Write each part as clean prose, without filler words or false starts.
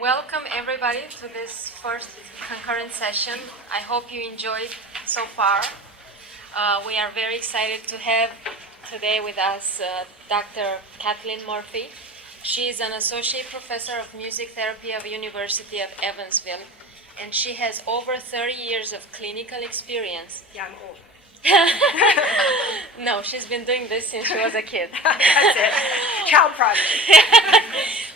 Welcome everybody to this first concurrent session. I hope you enjoyed so far. We are very excited to have today with us Dr. Kathleen Murphy. She is an associate professor of music therapy at the University of Evansville, and she has over 30 years of clinical experience. Yeah, I'm old. No, she's been doing this since she was a kid. That's it. Child prodigy.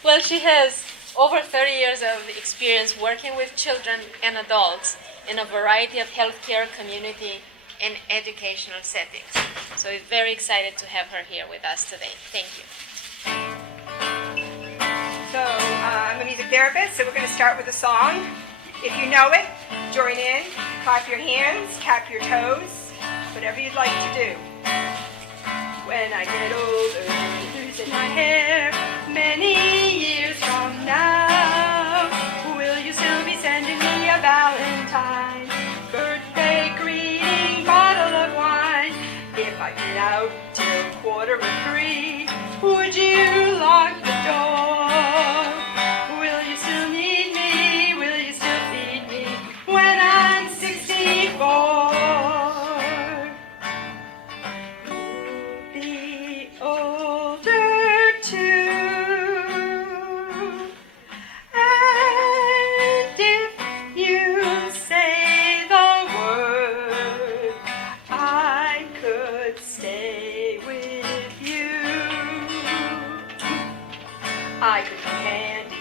Well, she has over 30 years of experience working with children and adults in a variety of healthcare, community, and educational settings. So we're very excited to have her here with us today. Thank you. So I'm a music therapist, so we're going to start with a song. If you know it, join in, clap your hands, tap your toes, whatever you'd like to do. When I get older, losing my hair, many years from now, will you still be sending me a Valentine, birthday greeting, bottle of wine? If I've been out till 2:45, would you lock the door? Will you still need me? Will you still feed me when I'm 64? I could be handy,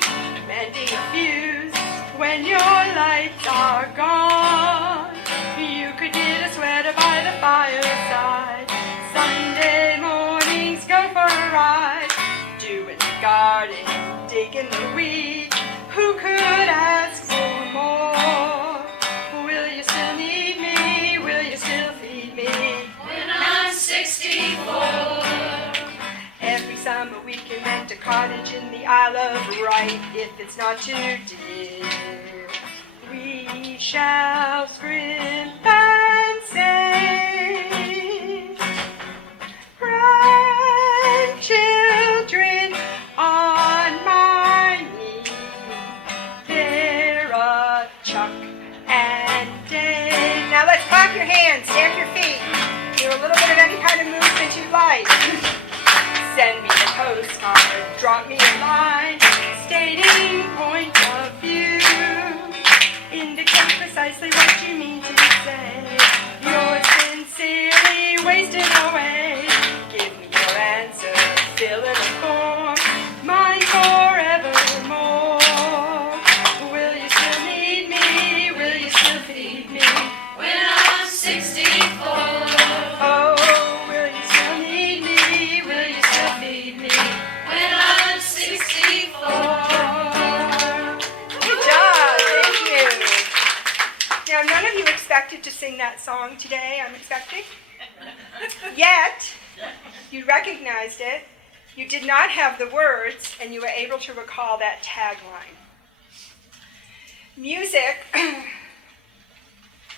mending a fuse when your lights are gone. You could knit a sweater by the fireside. Sunday mornings go for a ride. Doing the garden, digging the weeds. Who could ask for more? Will you still need me? Will you still feed me when I'm 64? Every summer we can rent a cottage in the Isle of Wight. If it's not too dear, we shall scrimp and save. Grandchildren on my knee, they're a Chuck and Dave. Now let's clap your hands, stamp your feet, do a little bit of any kind of movement you like. Send me a postcard, drop me a line, stating point of view. Indicate precisely what you mean to say. You're sincerely wasting away. Give me your answer, fill in a form, mine forevermore. Will you still need me? Will you still feed me when I'm 64? Oh, will you still need me? Will you still feed me when I'm 64? Good job, thank you. Now, none of you expected to sing that song today, I'm expecting. Yet, you recognized it, you did not have the words, and you were able to recall that tagline. Music,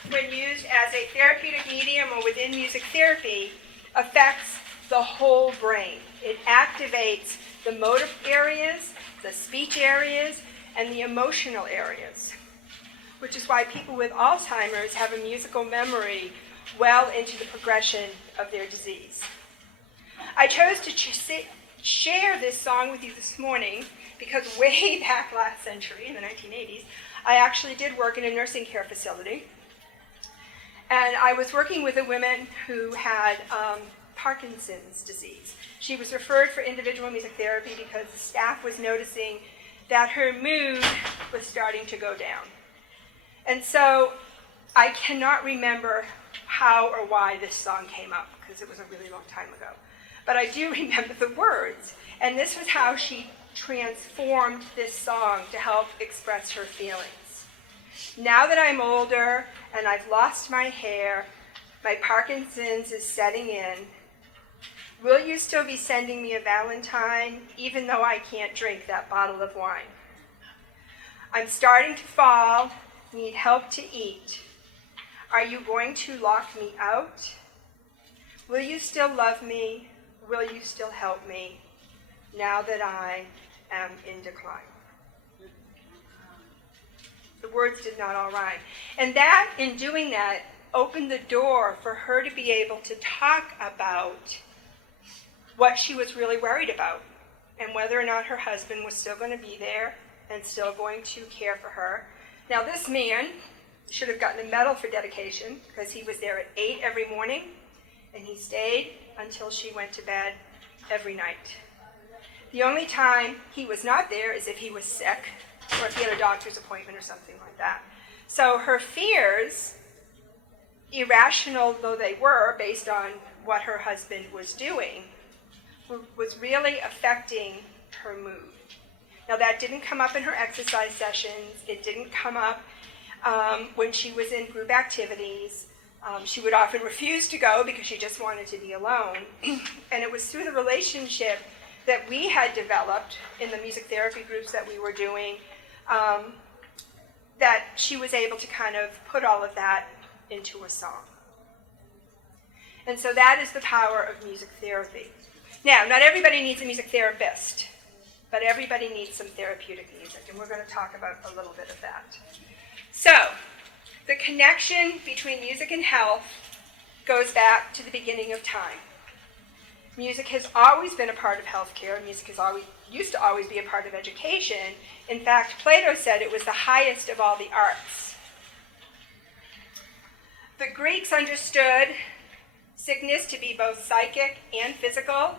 when used as a therapeutic medium or within music therapy, affects the whole brain. It activates the motor areas, the speech areas, and the emotional areas, which is why people with Alzheimer's have a musical memory well into the progression of their disease. I chose to share this song with you this morning because way back last century, in the 1980s, I actually did work in a nursing care facility. And I was working with a woman who had Parkinson's disease. She was referred for individual music therapy because the staff was noticing that her mood was starting to go down. And so I cannot remember how or why this song came up, because it was a really long time ago. But I do remember the words, and this was how she transformed this song to help express her feelings. Now that I'm older and I've lost my hair, my Parkinson's is setting in, will you still be sending me a Valentine, even though I can't drink that bottle of wine? I'm starting to fall, need help to eat. Are you going to lock me out? Will you still love me? Will you still help me now that I am in decline? words did not all rhyme. And that, in doing that, opened the door for her to be able to talk about what she was really worried about and whether or not her husband was still going to be there and still going to care for her. Now, this man should have gotten a medal for dedication because he was there at 8 every morning and he stayed until she went to bed every night. The only time he was not there is if he was sick or if he had a doctor's appointment or something like that. So her fears, irrational though they were based on what her husband was doing, was really affecting her mood. Now that didn't come up in her exercise sessions. It didn't come up when she was in group activities. She would often refuse to go because she just wanted to be alone. And it was through the relationship that we had developed in the music therapy groups that we were doing that she was able to kind of put all of that into a song. And so that is the power of music therapy. Now, not everybody needs a music therapist, but everybody needs some therapeutic music, and we're going to talk about a little bit of that. So, the connection between music and health goes back to the beginning of time. Music has always been a part of healthcare. Music used to always be a part of education. In fact, Plato said it was the highest of all the arts. The Greeks understood sickness to be both psychic and physical.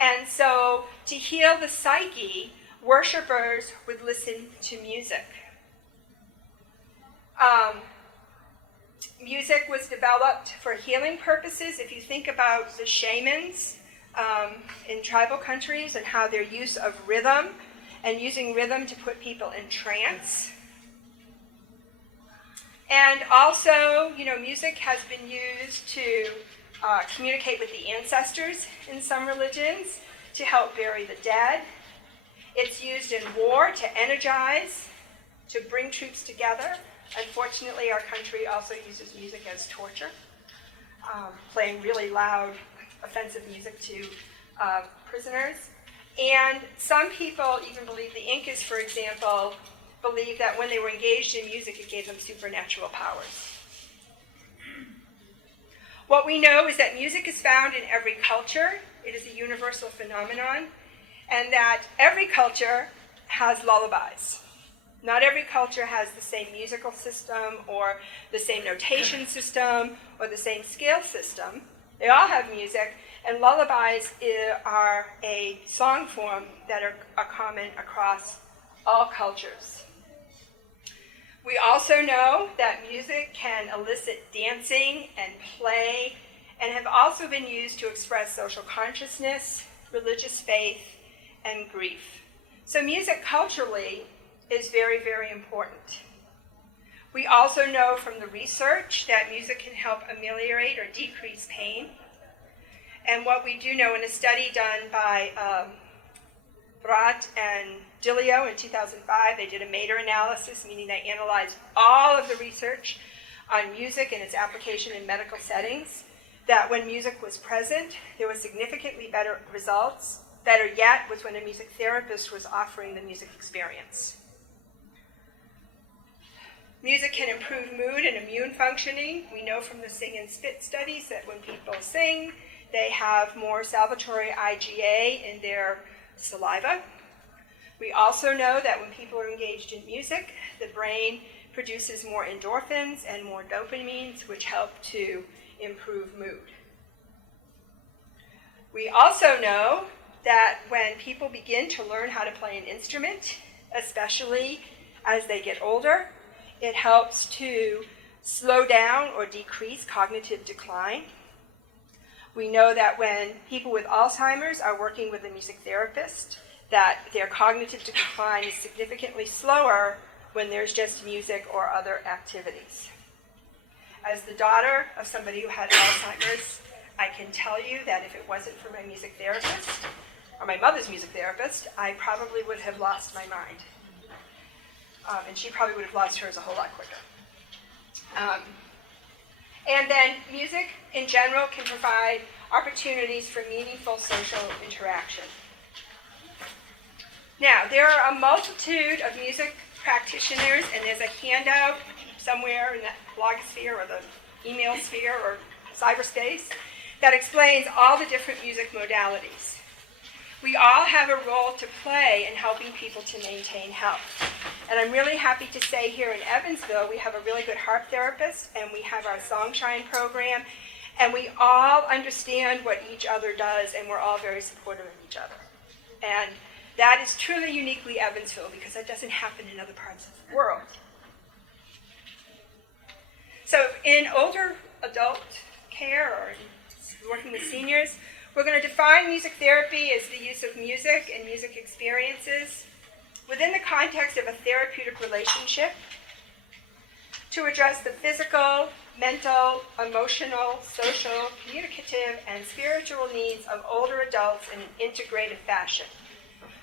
And so, to heal the psyche, worshipers would listen to music. Music was developed for healing purposes. If you think about the shamans in tribal countries and how their use of rhythm and using rhythm to put people in trance. And also, music has been used to communicate with the ancestors in some religions, to help bury the dead. It's used in war to energize, to bring troops together. Unfortunately, our country also uses music as torture, playing really loud, offensive music to prisoners. And some people even believe, the Incas, for example, believed that when they were engaged in music, it gave them supernatural powers. What we know is that music is found in every culture. It is a universal phenomenon, and that every culture has lullabies. Not every culture has the same musical system or the same notation system or the same scale system. They all have music, and lullabies are a song form that are common across all cultures. We also know that music can elicit dancing and play and have also been used to express social consciousness, religious faith, and grief. So music culturally is very, very important. We also know from the research that music can help ameliorate or decrease pain. And what we do know in a study done by Brat and Dilio in 2005, they did a meta-analysis, meaning they analyzed all of the research on music and its application in medical settings, that when music was present, there were significantly better results. Better yet was when a music therapist was offering the music experience. Music can improve mood and immune functioning. We know from the sing and spit studies that when people sing, they have more salivatory IgA in their saliva. We also know that when people are engaged in music, the brain produces more endorphins and more dopamines, which help to improve mood. We also know that when people begin to learn how to play an instrument, especially as they get older, it helps to slow down or decrease cognitive decline. We know that when people with Alzheimer's are working with a music therapist, that their cognitive decline is significantly slower when there's just music or other activities. As the daughter of somebody who had Alzheimer's, I can tell you that if it wasn't for my music therapist, or my mother's music therapist, I probably would have lost my mind. And she probably would have lost hers a whole lot quicker. And then music in general can provide opportunities for meaningful social interaction. Now, there are a multitude of music practitioners, and there's a handout somewhere in the blogosphere or the email sphere or cyberspace that explains all the different music modalities. We all have a role to play in helping people to maintain health. And I'm really happy to say here in Evansville, we have a really good harp therapist, and we have our Songshine program, and we all understand what each other does, and we're all very supportive of each other. And that is truly uniquely Evansville, because that doesn't happen in other parts of the world. So in older adult care or working with seniors, we're going to define music therapy as the use of music and music experiences within the context of a therapeutic relationship to address the physical, mental, emotional, social, communicative, and spiritual needs of older adults in an integrated fashion.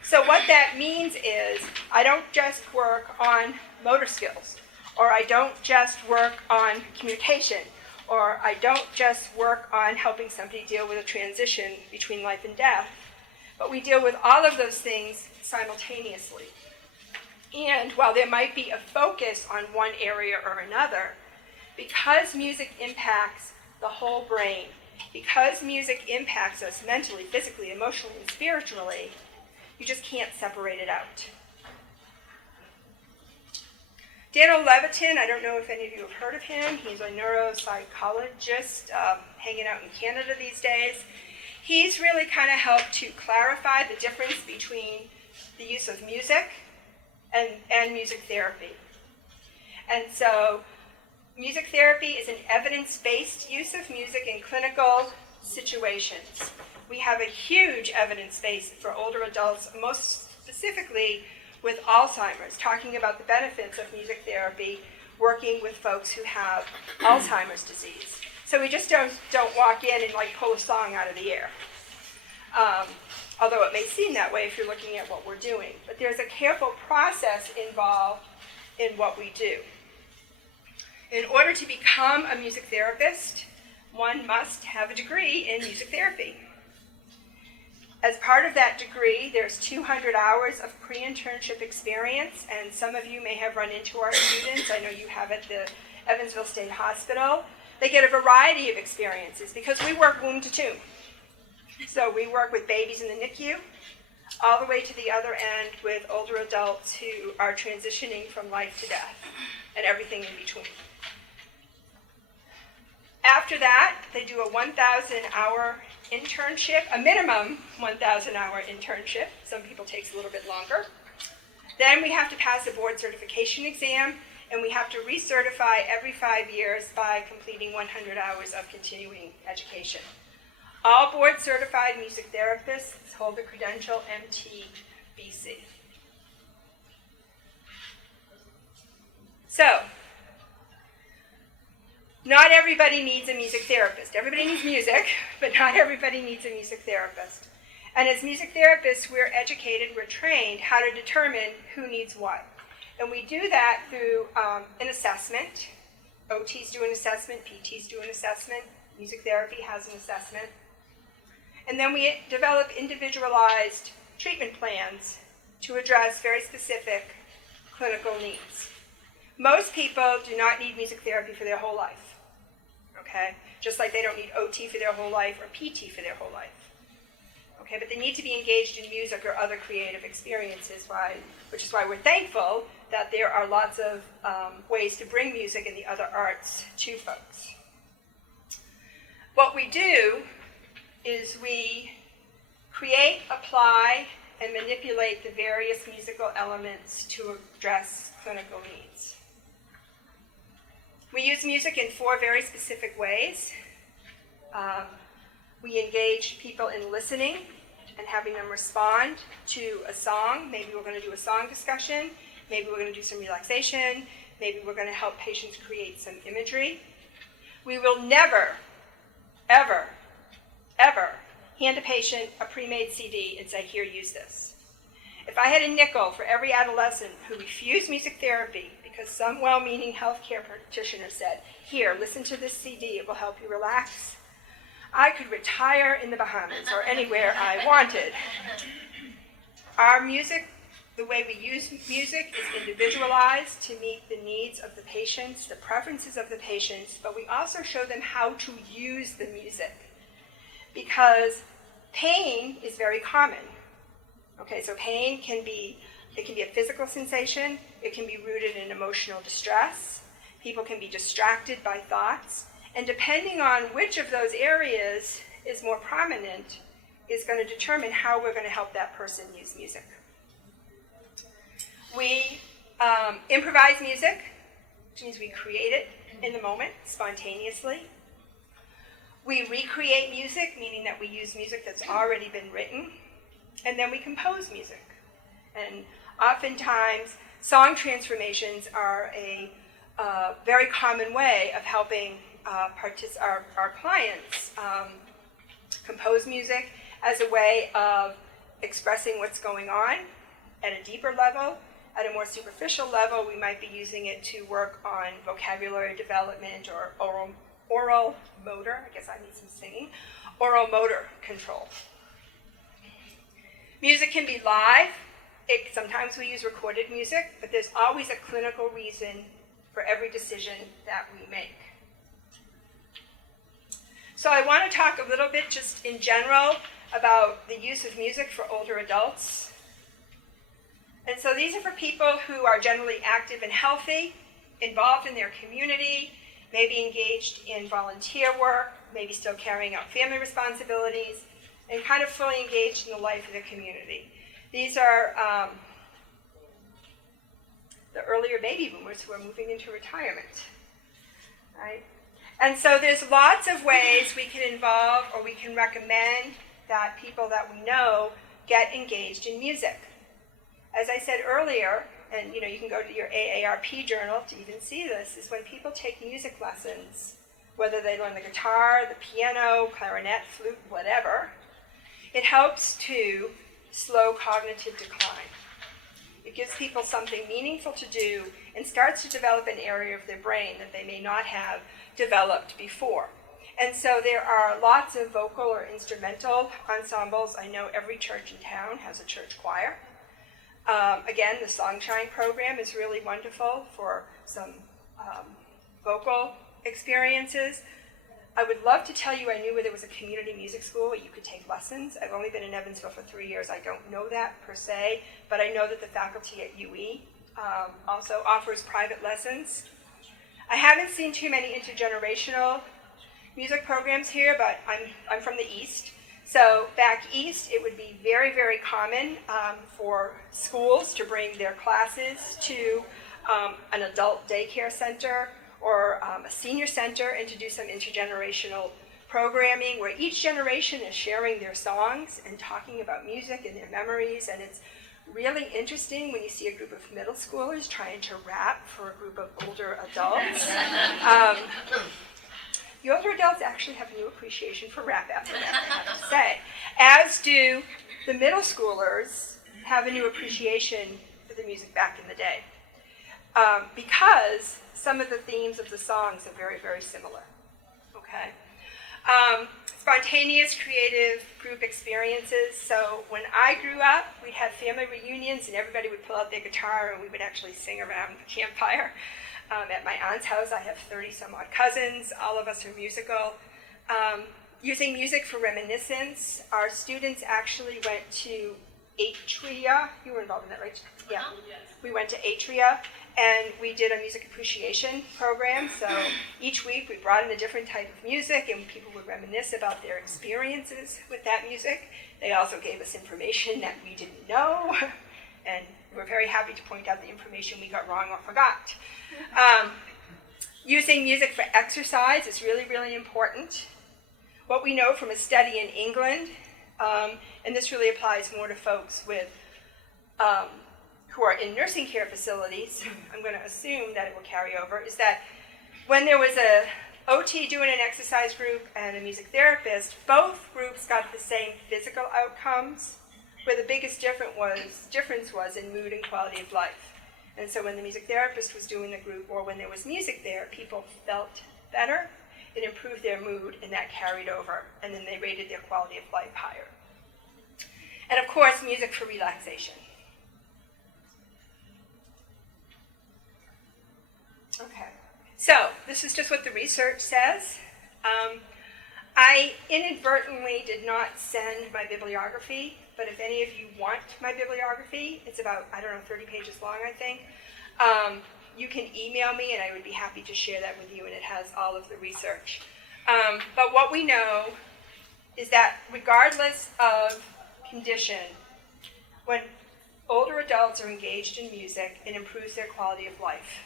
So what that means is I don't just work on motor skills, or I don't just work on communication, or I don't just work on helping somebody deal with a transition between life and death, but we deal with all of those things simultaneously. And while there might be a focus on one area or another, because music impacts the whole brain, because music impacts us mentally, physically, emotionally, and spiritually, you just can't separate it out. Daniel Levitin, I don't know if any of you have heard of him. He's a neuropsychologist hanging out in Canada these days. He's really kind of helped to clarify the difference between the use of music and music therapy. And so music therapy is an evidence-based use of music in clinical situations. We have a huge evidence base for older adults, most specifically with Alzheimer's, talking about the benefits of music therapy, working with folks who have Alzheimer's disease. So we just don't walk in and like pull a song out of the air. Although it may seem that way if you're looking at what we're doing. But there's a careful process involved in what we do. In order to become a music therapist, one must have a degree in music therapy. As part of that degree, there's 200 hours of pre-internship experience, and some of you may have run into our students. I know you have at the Evansville State Hospital. They get a variety of experiences because we work womb to tomb. So we work with babies in the NICU, all the way to the other end with older adults who are transitioning from life to death, and everything in between. After that, they do a 1,000-hour internship, a minimum 1,000-hour internship. Some people takes a little bit longer. Then we have to pass a board certification exam, and we have to recertify every 5 years by completing 100 hours of continuing education. All board-certified music therapists hold the credential MT-BCZ. So, not everybody needs a music therapist. Everybody needs music, but not everybody needs a music therapist. And as music therapists, we're educated, we're trained how to determine who needs what. And we do that through an assessment. OTs do an assessment, PTs do an assessment, music therapy has an assessment. And then we develop individualized treatment plans to address very specific clinical needs. Most people do not need music therapy for their whole life, okay? Just like they don't need OT for their whole life or PT for their whole life. Okay, but they need to be engaged in music or other creative experiences, which is why we're thankful that there are lots of ways to bring music and the other arts to folks. What we do is we create, apply, and manipulate the various musical elements to address clinical needs. We use music in 4 very specific ways. We engage people in listening and having them respond to a song. Maybe we're going to do a song discussion. Maybe we're going to do some relaxation. Maybe we're going to help patients create some imagery. We will never, ever, ever hand a patient a pre-made CD and say, here, use this. If I had a nickel for every adolescent who refused music therapy because some well-meaning healthcare practitioner said, here, listen to this CD, it will help you relax, I could retire in the Bahamas or anywhere I wanted. Our music the way we use music is individualized to meet the needs of the patients, the preferences of the patients, but we also show them how to use the music. Because pain is very common. Okay, so pain can be a physical sensation, it can be rooted in emotional distress, people can be distracted by thoughts, and depending on which of those areas is more prominent is going to determine how we're going to help that person use music. We improvise music, which means we create it in the moment, spontaneously. We recreate music, meaning that we use music that's already been written. And then we compose music. And oftentimes, song transformations are a very common way of helping our clients compose music as a way of expressing what's going on at a deeper level. At a more superficial level, we might be using it to work on vocabulary development or oral motor, I guess I need some singing, oral motor control. Music can be live. Sometimes we use recorded music, but there's always a clinical reason for every decision that we make. So I want to talk a little bit just in general about the use of music for older adults. And so these are for people who are generally active and healthy, involved in their community, maybe engaged in volunteer work, maybe still carrying out family responsibilities, and kind of fully engaged in the life of the community. These are the earlier baby boomers who are moving into retirement, right? And so there's lots of ways we can involve or we can recommend that people that we know get engaged in music. As I said earlier, and you can go to your AARP journal to even see this, is when people take music lessons, whether they learn the guitar, the piano, clarinet, flute, whatever, it helps to slow cognitive decline. It gives people something meaningful to do and starts to develop an area of their brain that they may not have developed before. And so there are lots of vocal or instrumental ensembles. I know every church in town has a church choir. Again, the Songshine program is really wonderful for some vocal experiences. I would love to tell you I knew where there was a community music school where you could take lessons. I've only been in Evansville for 3 years. I don't know that per se, but I know that the faculty at UE also offers private lessons. I haven't seen too many intergenerational music programs here, but I'm from the East. So back east, it would be very, very common for schools to bring their classes to an adult daycare center or a senior center and to do some intergenerational programming where each generation is sharing their songs and talking about music and their memories. And it's really interesting when you see a group of middle schoolers trying to rap for a group of older adults. The older adults actually have a new appreciation for rap after that, I have to say. As do the middle schoolers have a new appreciation for the music back in the day. Because some of the themes of the songs are very, very similar. Okay. Spontaneous creative group experiences. So when I grew up, we'd have family reunions and everybody would pull out their guitar and we would actually sing around the campfire. At my aunt's house, I have 30-some-odd cousins. All of us are musical. Using music for reminiscence, our students actually went to Atria. You were involved in that, right? Yeah. Yes. We went to Atria, and we did a music appreciation program. So each week, we brought in a different type of music, and people would reminisce about their experiences with that music. They also gave us information that we didn't know, and we're very happy to point out the information we got wrong or forgot. Using music for exercise is really, really important. What we know from a study in England, and this really applies more to folks with who are in nursing care facilities, I'm going to assume that it will carry over, is that when there was a OT doing an exercise group and a music therapist, both groups got the same physical outcomes, where the biggest difference was in mood and quality of life. And so when the music therapist was doing the group, or when there was music there, people felt better, it improved their mood, and that carried over, and then they rated their quality of life higher. And of course, music for relaxation. this is just what the research says. I inadvertently did not send my bibliography, but if any of you want my bibliography, it's about, 30 pages long, I think. You can email me, and I would be happy to share that with you, and it has all of the research. But what we know is that regardless of condition, when older adults are engaged in music, it improves their quality of life.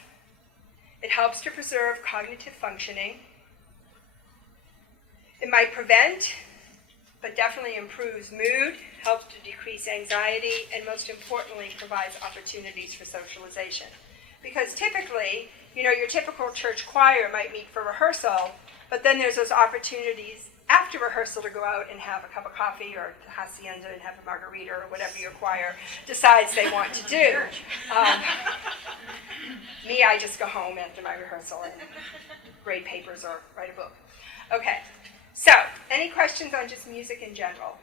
It helps to preserve cognitive functioning. It might prevent, but definitely improves mood, helps to decrease anxiety, and most importantly, provides opportunities for socialization. Because typically, your typical church choir might meet for rehearsal, but then there's those opportunities after rehearsal to go out and have a cup of coffee or to hacienda and have a margarita or whatever your choir decides they want to do. Me, I just go home after my rehearsal and grade papers or write a book. Okay, so any questions on just music in general?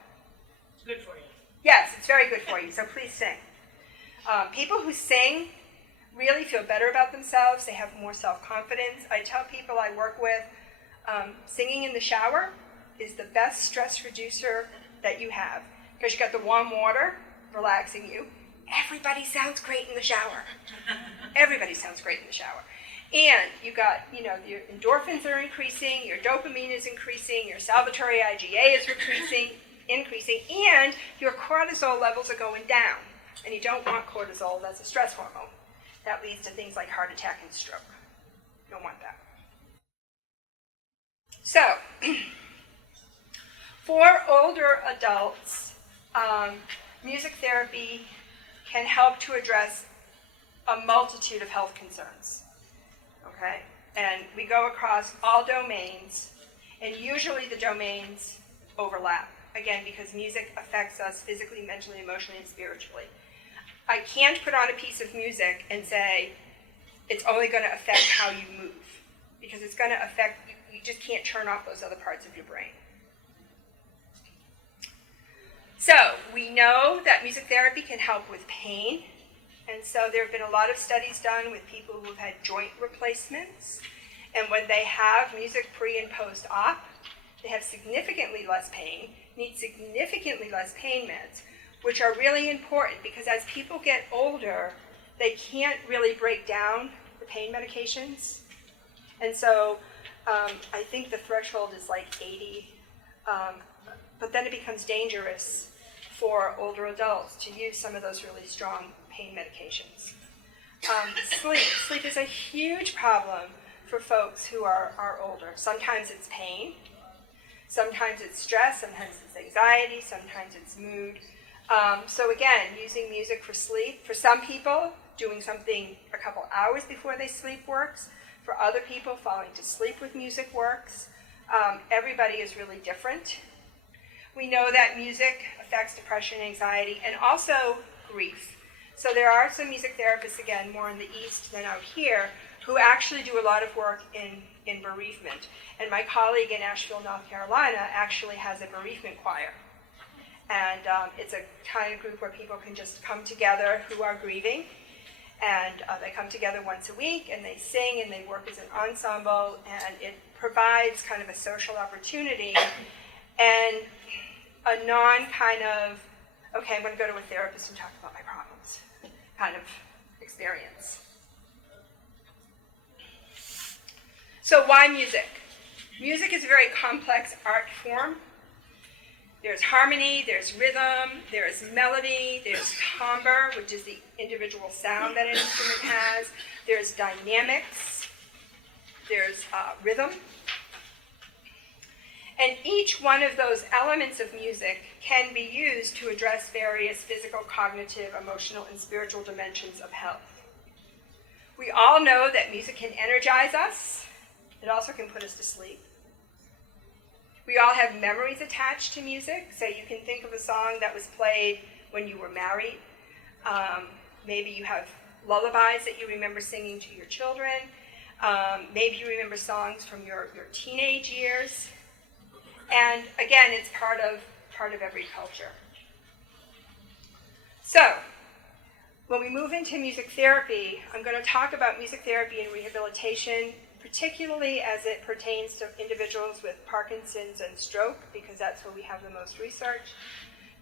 It's good for you. Yes, it's very good for you, so please sing. People who sing really feel better about themselves. They have more self-confidence. I tell people I work with, singing in the shower is the best stress reducer that you have, because you got the warm water relaxing you. Everybody sounds great in the shower. Everybody sounds great in the shower. And you got, your endorphins are increasing, your dopamine is increasing, your salvatore IgA is increasing, and your cortisol levels are going down. And you don't want cortisol, that's a stress hormone. That leads to things like heart attack and stroke. You don't want that. So, for older adults, music therapy can help to address a multitude of health concerns. Okay? And we go across all domains, and usually the domains overlap. Again, because music affects us physically, mentally, emotionally, and spiritually. I can't put on a piece of music and say it's only going to affect how you move, because it's going to affect, you just can't turn off those other parts of your brain. So we know that music therapy can help with pain, and so there have been a lot of studies done with people who have had joint replacements, and when they have music pre and post-op, they have significantly less pain, need significantly less pain meds, which are really important because as people get older, they can't really break down the pain medications. And so I think the threshold is like 80, but then it becomes dangerous for older adults to use some of those really strong pain medications. Sleep is a huge problem for folks who are older. Sometimes it's pain, sometimes it's stress, sometimes it's anxiety, sometimes it's mood. So again, using music for sleep. For some people, doing something a couple hours before they sleep works. For other people, falling to sleep with music works. Everybody is really different. We know that music affects depression, anxiety, and also grief. So there are some music therapists, again, more in the East than out here, who actually do a lot of work in bereavement. And my colleague in Asheville, North Carolina, actually has a bereavement choir. And it's a kind of group where people can just come together who are grieving. And they come together once a week, and they sing, and they work as an ensemble, and it provides kind of a social opportunity and a non-kind of, okay, I'm going to go to a therapist and talk about my problems kind of experience. So why music? Music is a very complex art form. There's harmony, there's rhythm, there's melody, there's timbre, which is the individual sound that an instrument has. There's dynamics, there's rhythm. And each one of those elements of music can be used to address various physical, cognitive, emotional, and spiritual dimensions of health. We all know that music can energize us. It also can put us to sleep. We all have memories attached to music, so you can think of a song that was played when you were married. Maybe you have lullabies that you remember singing to your children. Maybe you remember songs from your teenage years. And again, it's part of every culture. So, when we move into music therapy, I'm going to talk about music therapy and rehabilitation particularly as it pertains to individuals with Parkinson's and stroke, because that's where we have the most research.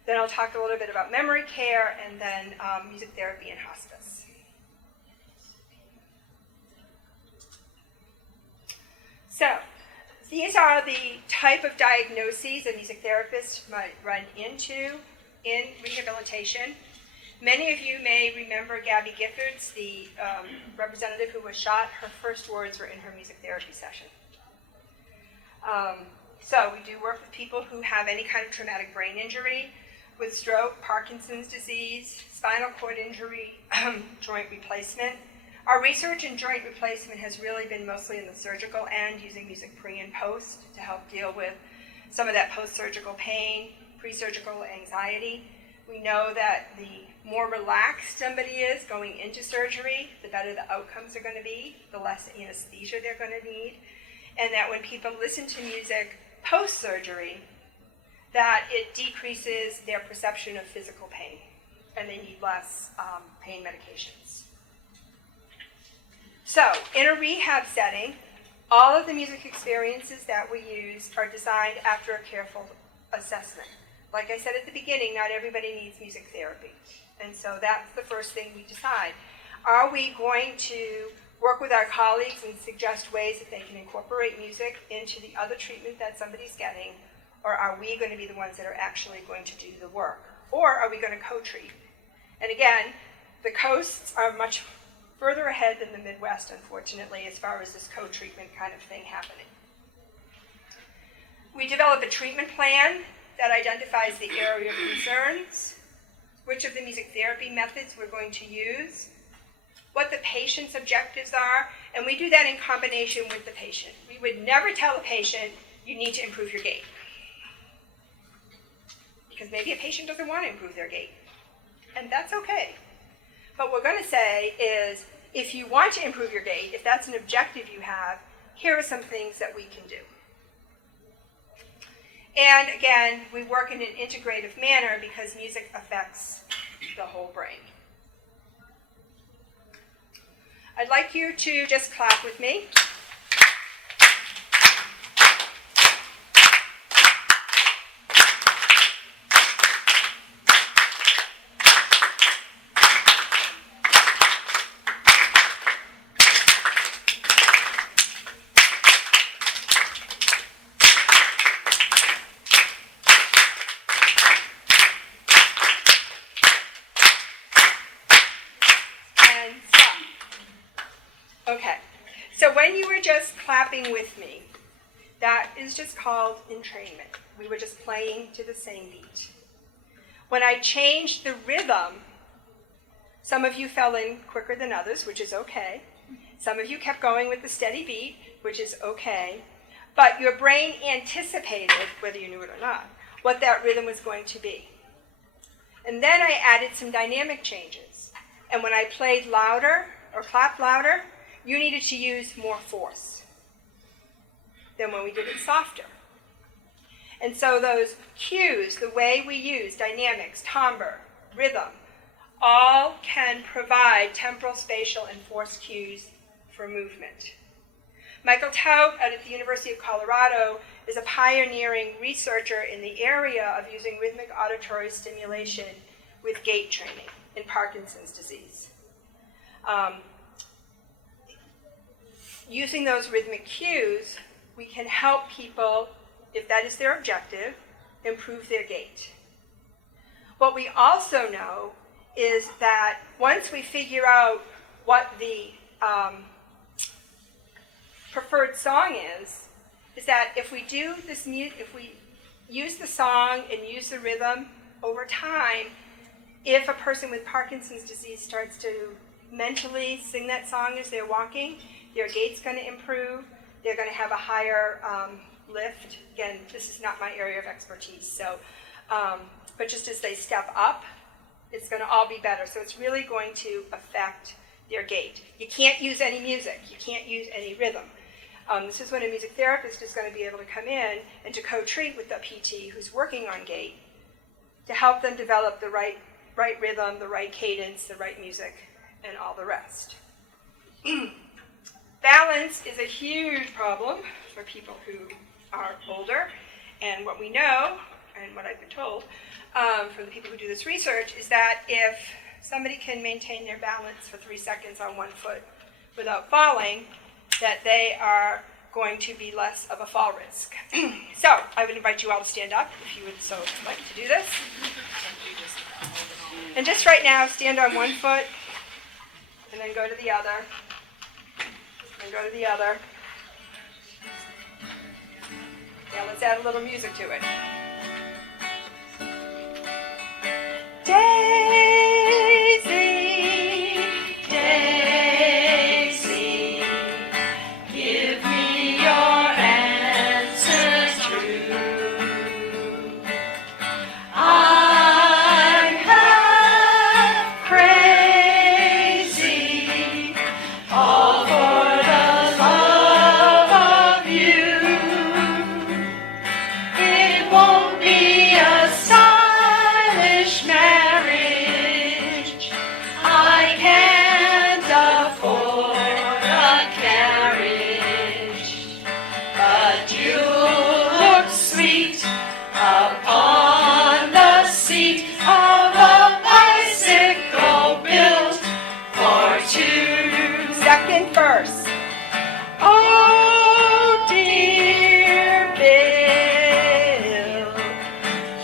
Then I'll talk a little bit about memory care, and then music therapy and hospice. So, these are the type of diagnoses a music therapist might run into in rehabilitation. Many of you may remember Gabby Giffords, the representative who was shot. Her first words were in her music therapy session. So we do work with people who have any kind of traumatic brain injury, with stroke, Parkinson's disease, spinal cord injury, joint replacement. Our research in joint replacement has really been mostly in the surgical end, using music pre and post to help deal with some of that post-surgical pain, pre-surgical anxiety. We know that the more relaxed somebody is going into surgery, the better the outcomes are going to be, the less anesthesia they're going to need, and that when people listen to music post-surgery, that it decreases their perception of physical pain, and they need less pain medications. So, in a rehab setting, all of the music experiences that we use are designed after a careful assessment. Like I said at the beginning, not everybody needs music therapy. And so that's the first thing we decide. Are we going to work with our colleagues and suggest ways that they can incorporate music into the other treatment that somebody's getting? Or are we going to be the ones that are actually going to do the work? Or are we going to co-treat? And again, the coasts are much further ahead than the Midwest, unfortunately, as far as this co-treatment kind of thing happening. We develop a treatment plan that identifies the area of concerns, which of the music therapy methods we're going to use, what the patient's objectives are, and we do that in combination with the patient. We would never tell a patient, you need to improve your gait. Because maybe a patient doesn't want to improve their gait, and that's okay. What we're going to say is, if you want to improve your gait, if that's an objective you have, here are some things that we can do. And again, we work in an integrative manner because music affects the whole brain. I'd like you to just clap with me. When you were just clapping with me, that is just called entrainment. We were just playing to the same beat. When I changed the rhythm, some of you fell in quicker than others, which is okay. Some of you kept going with the steady beat, which is okay. But your brain anticipated, whether you knew it or not, what that rhythm was going to be. And then I added some dynamic changes. And when I played louder or clapped louder, you needed to use more force than when we did it softer. And so those cues, the way we use dynamics, timbre, rhythm, all can provide temporal, spatial, and force cues for movement. Michael Tout out at the University of Colorado is a pioneering researcher in the area of using rhythmic auditory stimulation with gait training in Parkinson's disease. Using those rhythmic cues, we can help people, if that is their objective, improve their gait. What we also know is that once we figure out what the preferred song is that if we do this, if we use the song and use the rhythm over time, if a person with Parkinson's disease starts to mentally sing that song as they're walking, their gait's going to improve. They're going to have a higher lift. Again, this is not my area of expertise. So, but just as they step up, it's going to all be better. So it's really going to affect their gait. You can't use any music. You can't use any rhythm. This is when a music therapist is going to be able to come in and to co-treat with the PT who's working on gait to help them develop the right rhythm, the right cadence, the right music, and all the rest. balance is a huge problem for people who are older. And what we know, and what I've been told from the people who do this research, is that if somebody can maintain their balance for 3 seconds on one foot without falling, that they are going to be less of a fall risk. So I would invite you all to stand up if you would so like to do this. And just right now, stand on one foot, and then go to the other, and go to the other. Yeah, let's add a little music to it. Daisy, Daisy, give me your answers true. I'm half crazy, all for the love of you. It won't be a stylish marriage. I can't afford a carriage, but you'll look sweet upon the seat of a bicycle built for two. Second verse. Oh, dear Bill,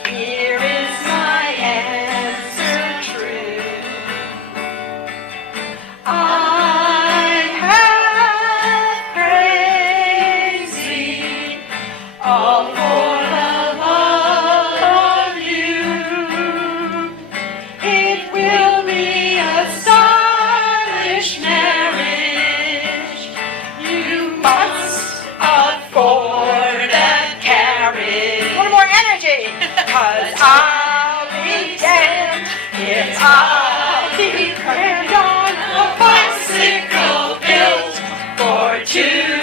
here is my answer true. I'm half crazy, all for the love of you. It will be a stylish marriage. You must afford a carriage. A little more energy. 'Cause I'll be damned if I'll be crammed on a bicycle built for two.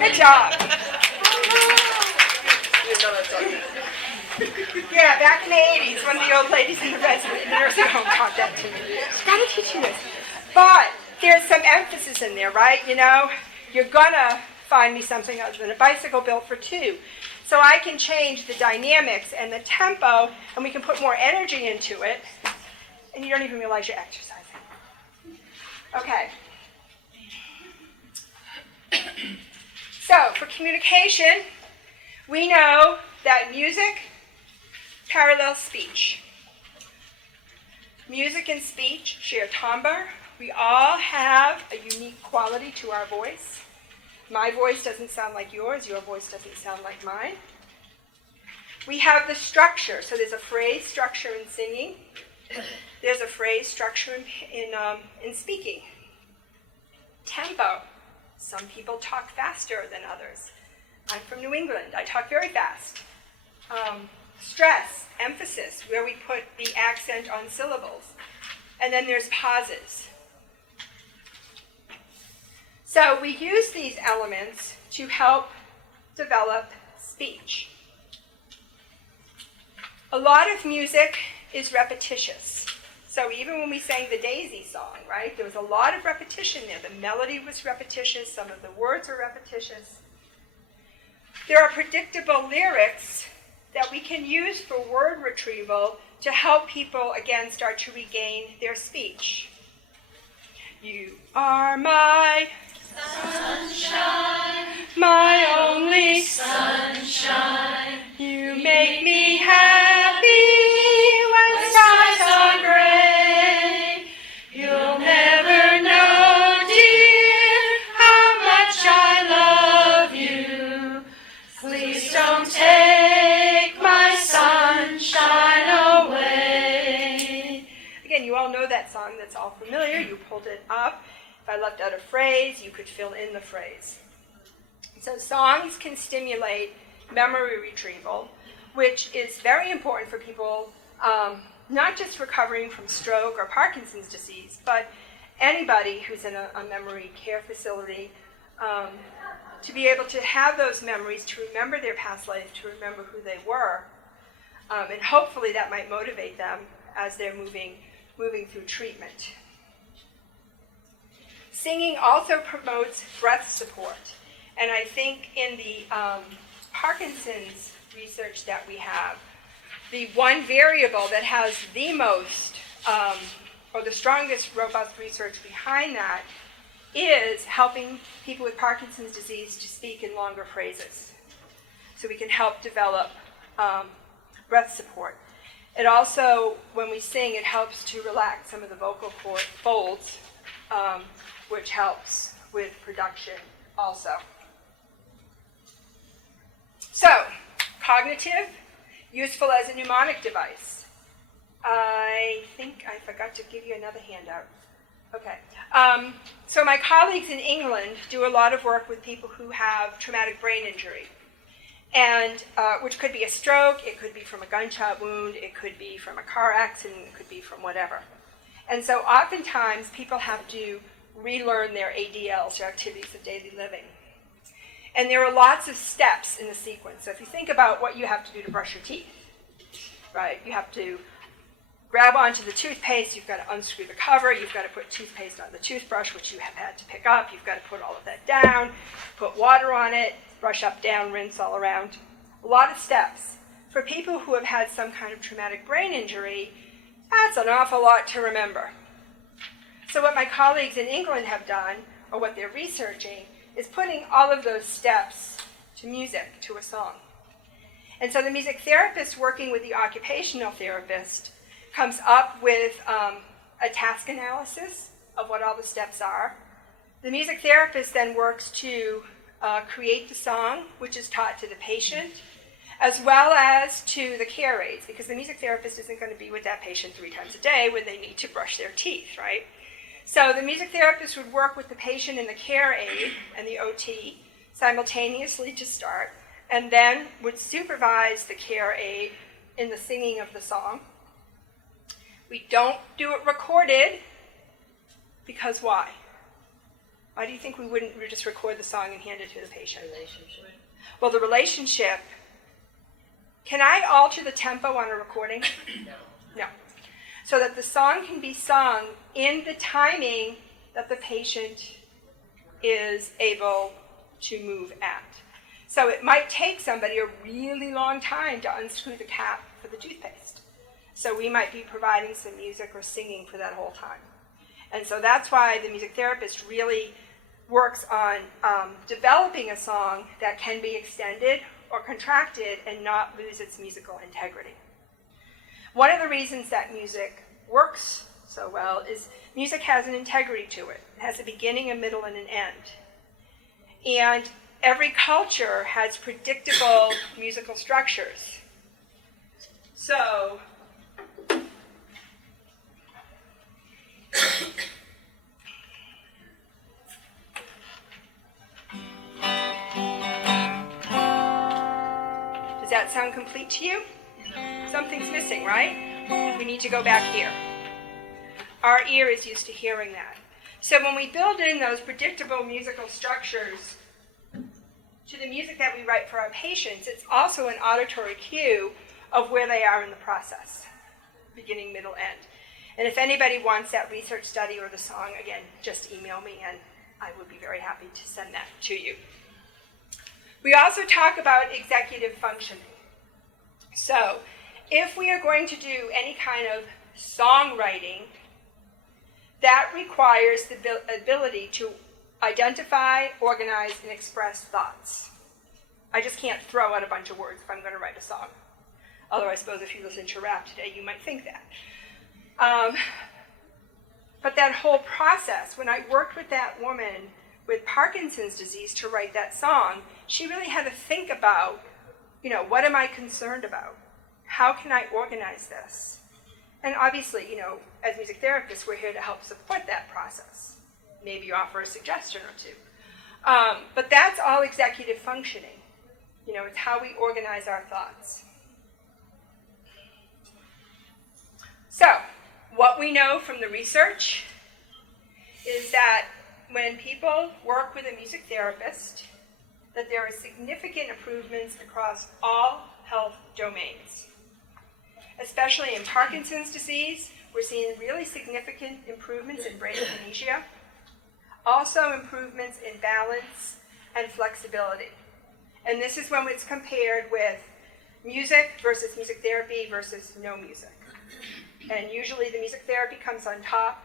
Good job. Yeah, back in the 80s, one of the old ladies in the nursing home taught that to me. Gotta teach you this. But there's some emphasis in there, right? You know, you're gonna find me something other than a bicycle built for two. So I can change the dynamics and the tempo, and we can put more energy into it, and you don't even realize you're exercising. Okay. So for communication, we know that music parallels speech. Music and speech share timbre. We all have a unique quality to our voice. My voice doesn't sound like yours. Your voice doesn't sound like mine. We have the structure. So there's a phrase structure in singing. There's a phrase structure in speaking. Tempo. Some people talk faster than others. I'm from New England. I talk very fast. Stress, emphasis, where we put the accent on syllables. And then there's pauses. So we use these elements to help develop speech. A lot of music is repetitious. So even when we sang the Daisy song, right, there was a lot of repetition there. The melody was repetitious. Some of the words were repetitious. There are predictable lyrics that we can use for word retrieval to help people, again, start to regain their speech. You are my Sunshine, my only sunshine, You make me happy when skies are gray. You'll never know, dear, how much I love you. Please don't take my sunshine away. Again, you all know that song. That's all familiar. You pulled it up. If I left out a phrase, you could fill in the phrase. So songs can stimulate memory retrieval, which is very important for people, not just recovering from stroke or Parkinson's disease, but anybody who's in a memory care facility, to be able to have those memories, to remember their past life, to remember who they were, and hopefully that might motivate them as they're moving through treatment. singing also promotes breath support. And I think in the Parkinson's research that we have, the one variable that has the most, or the strongest robust research behind that is helping people with Parkinson's disease to speak in longer phrases. So we can help develop breath support. It also, when we sing, it helps to relax some of the vocal cord folds, which helps with production also. So, cognitive, useful as a mnemonic device. I think I forgot to give you another handout. Okay. So my colleagues in England do a lot of work with people who have traumatic brain injury, and which could be a stroke, it could be from a gunshot wound, it could be from a car accident, it could be from whatever. And so oftentimes people have to relearn their ADLs, their activities of daily living. And there are lots of steps in the sequence. So if you think about what you have to do to brush your teeth, right? You have to grab onto the toothpaste, you've got to unscrew the cover, you've got to put toothpaste on the toothbrush, which you have had to pick up, you've got to put all of that down, put water on it, brush up, down, rinse all around. A lot of steps. For people who have had some kind of traumatic brain injury, that's an awful lot to remember. So what my colleagues in England have done, or what they're researching, is putting all of those steps to music, to a song. And so the music therapist working with the occupational therapist comes up with a task analysis of what all the steps are. The music therapist then works to create the song, which is taught to the patient, as well as to the care aides, because the music therapist isn't going to be with that patient 3 times a day when they need to brush their teeth, right? So the music therapist would work with the patient and the care aide and the OT simultaneously to start, and then would supervise the care aide in the singing of the song. We don't do it recorded, because why? Why do you think we wouldn't just record the song and hand it to the patient? Relationship. Well, the relationship, can I alter the tempo on a recording? No. No. So that the song can be sung in the timing that the patient is able to move at. So it might take somebody a really long time to unscrew the cap for the toothpaste. So we might be providing some music or singing for that whole time. And so that's why the music therapist really works on developing a song that can be extended or contracted and not lose its musical integrity. One of the reasons that music works so well is music has an integrity to it. It has a beginning, a middle, and an end. And every culture has predictable musical structures. So, does that sound complete to you? Something's missing, right? We need to go back here. Our ear is used to hearing that. So when we build in those predictable musical structures to the music that we write for our patients, it's also an auditory cue of where they are in the process, beginning, middle, end. And if anybody wants that research study or the song, again, just email me and I would be very happy to send that to you. We also talk about executive functioning. So if we are going to do any kind of songwriting, that requires the ability to identify, organize, and express thoughts. I just can't throw out a bunch of words if I'm going to write a song. Although I suppose if you listen to rap today, you might think that. But that whole process, when I worked with that woman with Parkinson's disease to write that song, she really had to think about, what am I concerned about? How can I organize this? And obviously, as music therapists, we're here to help support that process. Maybe offer a suggestion or two. But that's all executive functioning. It's how we organize our thoughts. So, what we know from the research is that when people work with a music therapist, that there are significant improvements across all health domains. Especially in Parkinson's disease, we're seeing really significant improvements in brain kinesia. Also also improvements in balance and flexibility. And this is when it's compared with music versus music therapy versus no music. And usually the music therapy comes on top,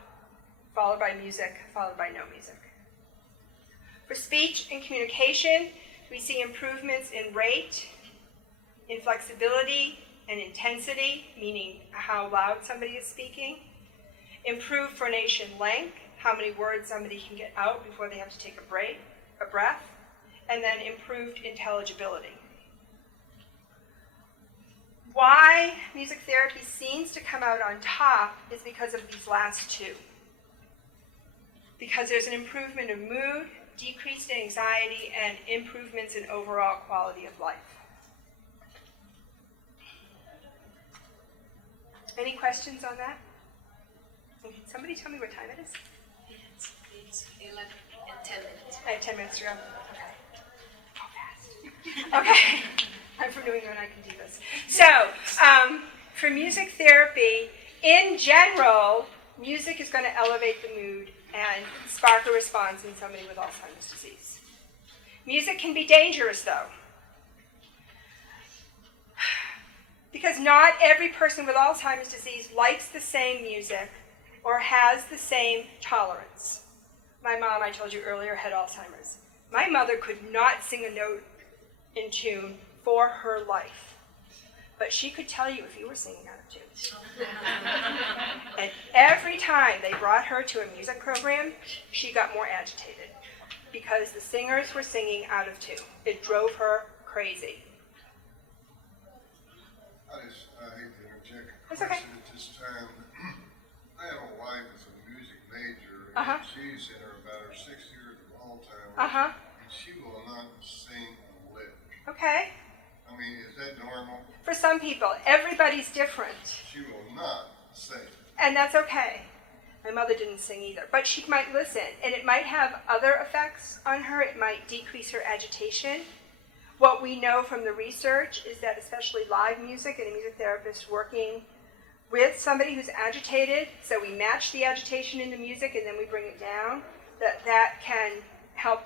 followed by music, followed by no music. For speech and communication, we see improvements in rate, in flexibility and intensity, meaning how loud somebody is speaking, improved phonation length, how many words somebody can get out before they have to take a breath, and then improved intelligibility. Why music therapy seems to come out on top is because of these last two. Because there's an improvement of mood, decreased anxiety, and improvements in overall quality of life. Any questions on that? Can somebody tell me what time it is? It's 11 and 10 minutes. I have 10 minutes to go. Okay. How fast? Okay. I'm from New England, I can do this. So, for music therapy, in general, music is going to elevate the mood and spark a response in somebody with Alzheimer's disease. Music can be dangerous, though, because not every person with Alzheimer's disease likes the same music or has the same tolerance. My mom, I told you earlier, had Alzheimer's. My mother could not sing a note in tune for her life, but she could tell you if you were singing out of tune. And every time they brought her to a music program, she got more agitated because the singers were singing out of tune. It drove her crazy. I hate to interject a That's okay. question at this time. I have a wife that's a music major, and Uh-huh. she's in about her 6 years of Alzheimer's, Uh-huh. and she will not sing a lick. Okay. I mean, is that normal? For some people, everybody's different, She will not sing. and that's okay. My mother didn't sing either, but she might listen, and it might have other effects on her. It might decrease her agitation. What we know from the research is that especially live music and a music therapist working with somebody who's agitated, so we match the agitation in the music and then we bring it down, that can help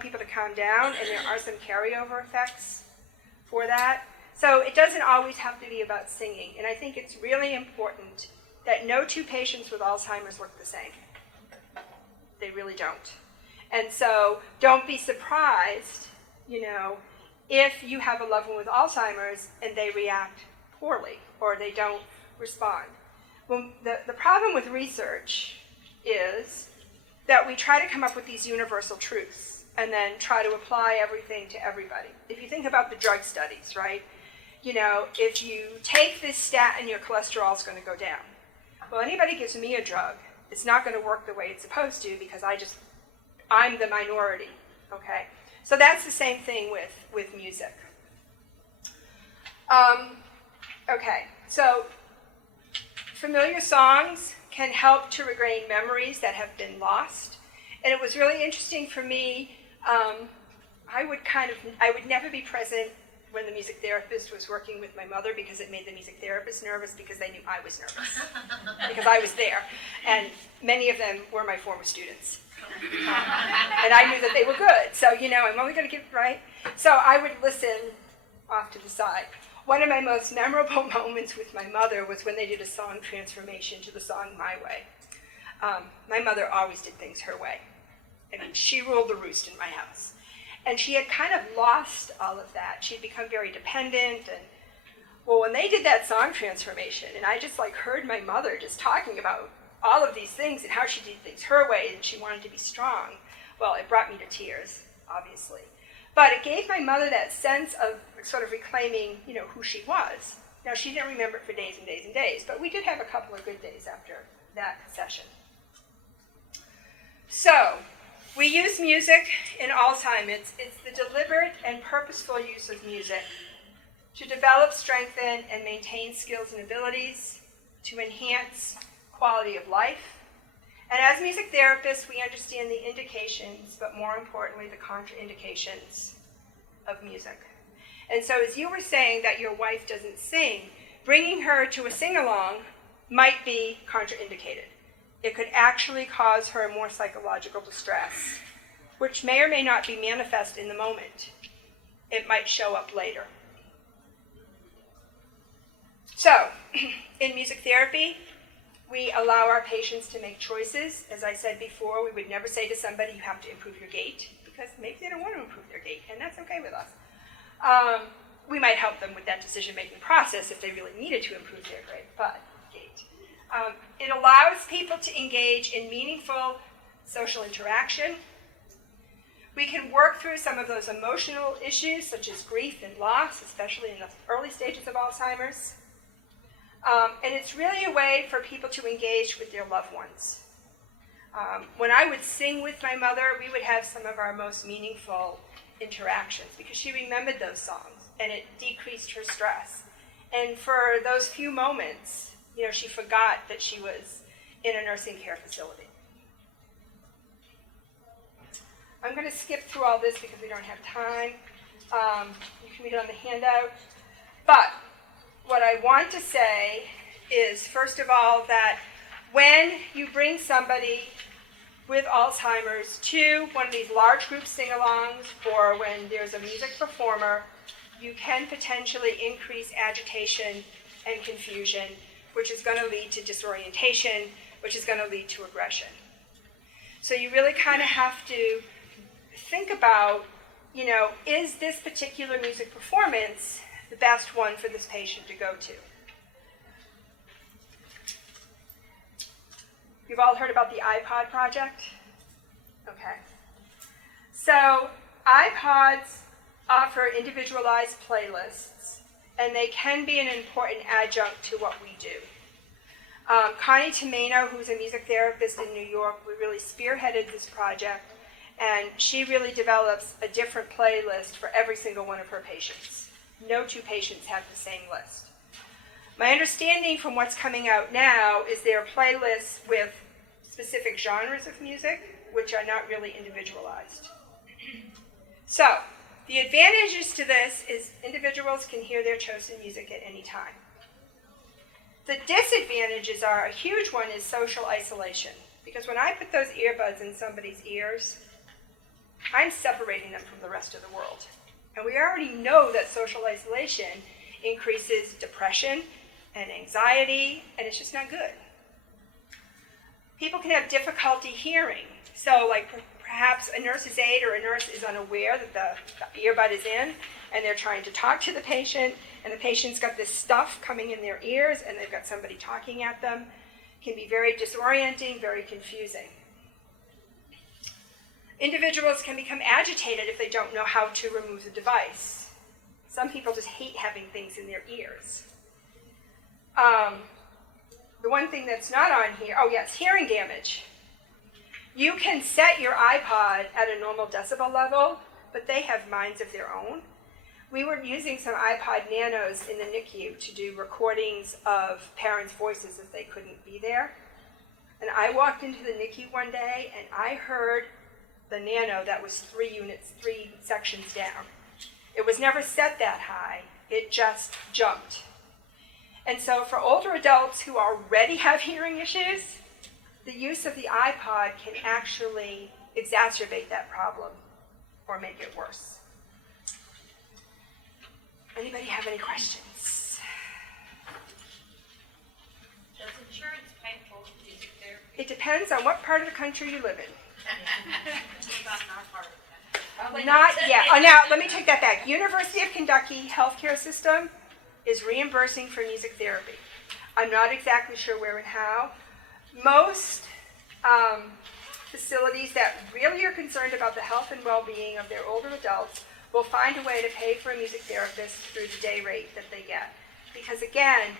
people to calm down, and there are some carryover effects for that. So it doesn't always have to be about singing, and I think it's really important that no two patients with Alzheimer's look the same. They really don't. And so don't be surprised, if you have a loved one with Alzheimer's and they react poorly or they don't respond. Well, the problem with research is that we try to come up with these universal truths and then try to apply everything to everybody. If you think about the drug studies, right? If you take this statin, your cholesterol is going to go down. Well, anybody gives me a drug, it's not going to work the way it's supposed to because I'm the minority, okay? So that's the same thing with music. Okay, so familiar songs can help to regain memories that have been lost. And it was really interesting for me. I would never be present when the music therapist was working with my mother because it made the music therapist nervous because they knew I was nervous because I was there. And many of them were my former students. And I knew that they were good. So, I'm only going to give, right? So I would listen off to the side. One of my most memorable moments with my mother was when they did a song transformation to the song My Way. My mother always did things her way. I mean, she ruled the roost in my house. And she had kind of lost all of that. She had become very dependent. And, well, when they did that song transformation, and I just heard my mother just talking about all of these things and how she did things her way and she wanted to be strong, well, it brought me to tears, obviously. But it gave my mother that sense of sort of reclaiming, who she was. Now, she didn't remember it for days and days and days, but we did have a couple of good days after that session. So, we use music in Alzheimer's. It's the deliberate and purposeful use of music to develop, strengthen, and maintain skills and abilities, to enhance quality of life. And as music therapists, we understand the indications, but more importantly, the contraindications of music. And so as you were saying that your wife doesn't sing, bringing her to a sing-along might be contraindicated. it could actually cause her more psychological distress, which may or may not be manifest in the moment. It might show up later. So, in music therapy, we allow our patients to make choices. As I said before, we would never say to somebody, you have to improve your gait, because maybe they don't want to improve their gait, and that's okay with us. We might help them with that decision-making process if they really needed to improve their gait. It allows people to engage in meaningful social interaction. We can work through some of those emotional issues, such as grief and loss, especially in the early stages of Alzheimer's. And it's really a way for people to engage with their loved ones. When I would sing with my mother, we would have some of our most meaningful interactions because she remembered those songs and it decreased her stress. And for those few moments, she forgot that she was in a nursing care facility. I'm going to skip through all this because we don't have time. You can read it on the handout. But what I want to say is, first of all, that when you bring somebody with Alzheimer's to one of these large group sing-alongs or when there's a music performer, you can potentially increase agitation and confusion, which is going to lead to disorientation, which is going to lead to aggression. So you really kind of have to think about, is this particular music performance the best one for this patient to go to? You've all heard about the iPod project? Okay. So iPods offer individualized playlists, and they can be an important adjunct to what we do. Connie Tomeno, who's a music therapist in New York, we really spearheaded this project, and she really develops a different playlist for every single one of her patients. No two patients have the same list. My understanding from what's coming out now is there are playlists with specific genres of music, which are not really individualized. So, the advantages to this is individuals can hear their chosen music at any time. The disadvantages are, a huge one is social isolation, because when I put those earbuds in somebody's ears, I'm separating them from the rest of the world. And we already know that social isolation increases depression and anxiety, and it's just not good. People can have difficulty hearing. So perhaps a nurse's aide or a nurse is unaware that the earbud is in, and they're trying to talk to the patient, and the patient's got this stuff coming in their ears, and they've got somebody talking at them. It can be very disorienting, very confusing. Individuals can become agitated if they don't know how to remove the device. Some people just hate having things in their ears. The one thing that's not on here, hearing damage. You can set your iPod at a normal decibel level, but they have minds of their own. We were using some iPod Nanos in the NICU to do recordings of parents' voices if they couldn't be there. And I walked into the NICU one day and I heard the Nano that was 3 sections down. It was never set that high, it just jumped. And so for older adults who already have hearing issues, the use of the iPod can actually exacerbate that problem or make it worse. Anybody have any questions? Does insurance pay for music therapy? It depends on what part of the country you live in. About in our part of the country. Not yet. Oh, now, let me take that back. University of Kentucky healthcare system is reimbursing for music therapy. I'm not exactly sure where and how. Most facilities that really are concerned about the health and well-being of their older adults will find a way to pay for a music therapist through the day rate that they get. Because again,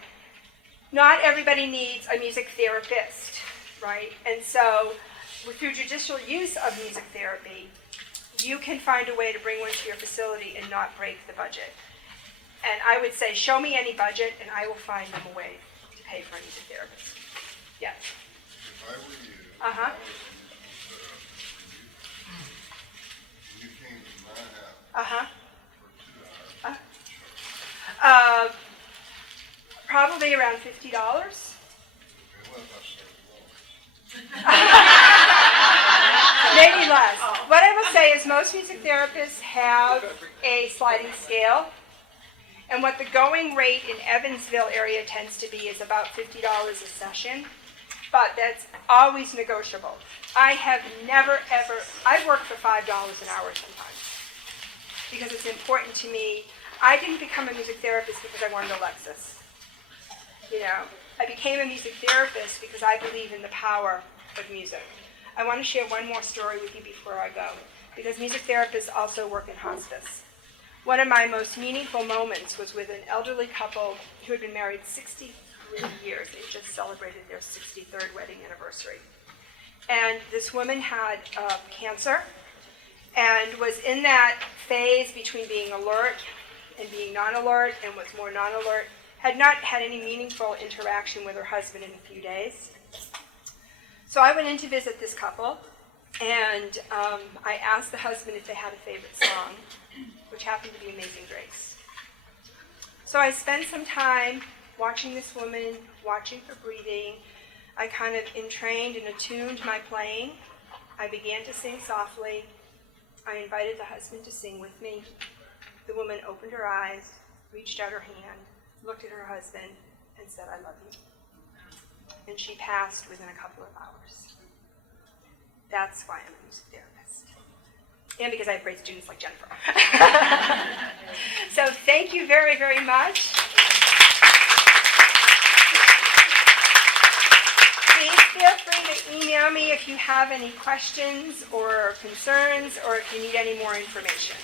not everybody needs a music therapist, right? And so through judicial use of music therapy, you can find a way to bring one to your facility and not break the budget. And I would say, show me any budget and I will find them a way to pay for a music therapist. Yes? If I were you, Uh-huh. you came to my house Uh-huh. for 2 hours, Probably around $50. okay, what if I started lower? say is most music therapists have a sliding scale, and what the going rate in Evansville area tends to be is about $50 a session, but that's always negotiable. I have never ever, I've worked for $5 an hour sometimes, because it's important to me. I didn't become a music therapist because I wanted a Lexus. You know, I became a music therapist because I believe in the power of music. I want to share one more story with you before I go, because music therapists also work in hospice. One of my most meaningful moments was with an elderly couple who had been married 63 years. They just celebrated their 63rd wedding anniversary. And this woman had cancer and was in that phase between being alert and being non-alert, and was more non-alert, had not had any meaningful interaction with her husband in a few days. So I went in to visit this couple, and I asked the husband if they had a favorite song, which happened to be Amazing Grace. So I spent some time watching this woman, watching her breathing. I kind of entrained and attuned my playing. I began to sing softly. I invited the husband to sing with me. The woman opened her eyes, reached out her hand, looked at her husband, and said, "I love you." And she passed within a couple of hours. That's why I'm a music therapist. And because I have great students like Jennifer. So thank you very, very much. Please feel free to email me if you have any questions or concerns, or if you need any more information.